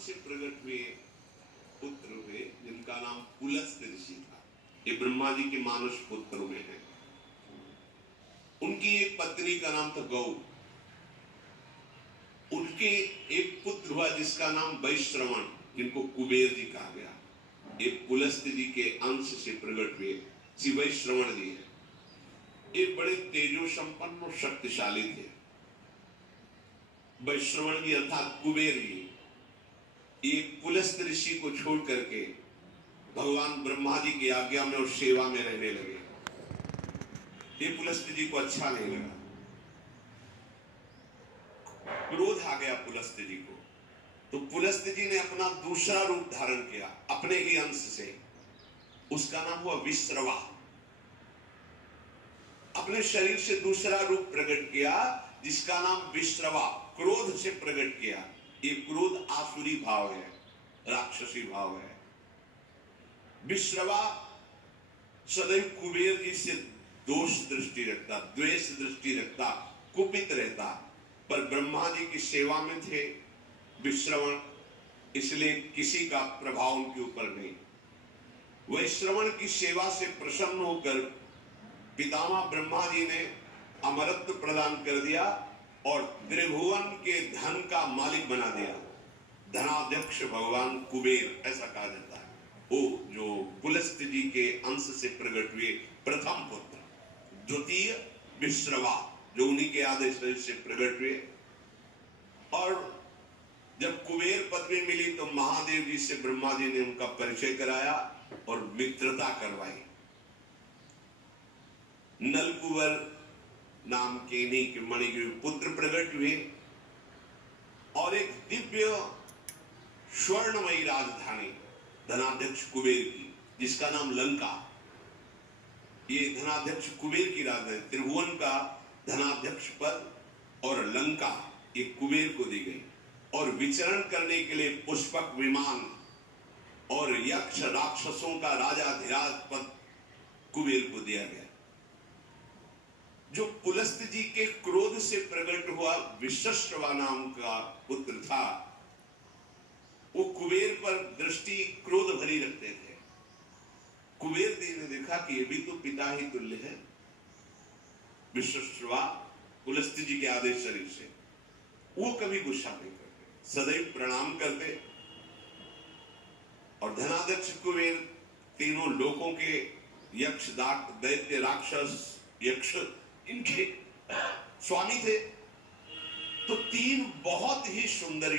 से प्रकट हुए पुत्र हुए जिनका नाम पुलस्त्य ऋषि था। ये ब्रह्मा जी के मानस पुत्र में है। उनकी एक पत्नी का नाम था गौ। उनके एक पुत्र हुआ जिसका नाम वैश्रवण, जिनको कुबेर जी कहा गया। ये पुलस्त्य जी के अंश से प्रकट हुए श्री वैश्रवण जी हैं। ये बड़े तेजो संपन्न और शक्तिशाली थे। वैश्रवण जी अर्थात कुबेर जी ये पुलस्त्य ऋषि को छोड़ करके भगवान ब्रह्मा जी की आज्ञा में और सेवा में रहने लगे। ये पुलस्त्य जी को अच्छा नहीं लगा, क्रोध आ गया पुलस्त्य जी को। तो पुलस्त्य जी ने अपना दूसरा रूप धारण किया अपने ही अंश से। उसका नाम हुआ विश्रवा। अपने शरीर से दूसरा रूप प्रकट किया जिसका नाम विश्रवा, क्रोध से प्रकट किया। ये क्रोध आसुरी भाव है, राक्षसी भाव है। विश्रवा सदैव कुबेर जी से दोष दृष्टि रखता, द्वेष दृष्टि रखता, कुपित रहता। पर ब्रह्मा जी की सेवा में थे विश्रवण, इसलिए किसी का प्रभाव उनके ऊपर नहीं। वैश्रवण की सेवा से प्रसन्न होकर पितामह ब्रह्मा जी ने अमरत्व प्रदान कर दिया और त्रिभुवन के धन का मालिक बना दिया। धनाध्यक्ष भगवान कुबेर ऐसा कहा जाता है। वो जो पुलस्त्य जी के अंश से प्रकट हुए प्रथम पुत्र, द्वितीय विश्रवा जो उन्हीं के आदेश से प्रकट हुए। और जब कुबेर पदवी मिली तो महादेव जी से ब्रह्मा जी ने उनका परिचय कराया और मित्रता करवाई। नलकुबर नाम के इन्हीं मणि के पुत्र प्रकट हुए और एक दिव्य स्वर्णमयी राजधानी धनाध्यक्ष कुबेर की, जिसका नाम लंका। ये धनाध्यक्ष कुबेर की राजधानी, त्रिभुवन का धनाध्यक्ष पद और लंका ये कुबेर को दी गई। और विचरण करने के लिए पुष्पक विमान और यक्ष राक्षसों का राजाधिराज पद कुबेर को दिया गया। जो पुलस्त्य जी के क्रोध से प्रकट हुआ विश्रवा नाम का पुत्र था, वो कुबेर पर दृष्टि क्रोध भरी रखते थे। कुबेर जी ने देखा कि ये भी तो पिता ही तुल्य है। विश्रवा पुलस्त्य जी के आदेश शरीर से वो कभी गुस्सा नहीं करते, सदैव प्रणाम करते। और धनाध्यक्ष कुबेर तीनों लोकों के यक्ष दैत्य राक्षस यक्ष इनके स्वामी थे। तो तीन बहुत ही सुंदर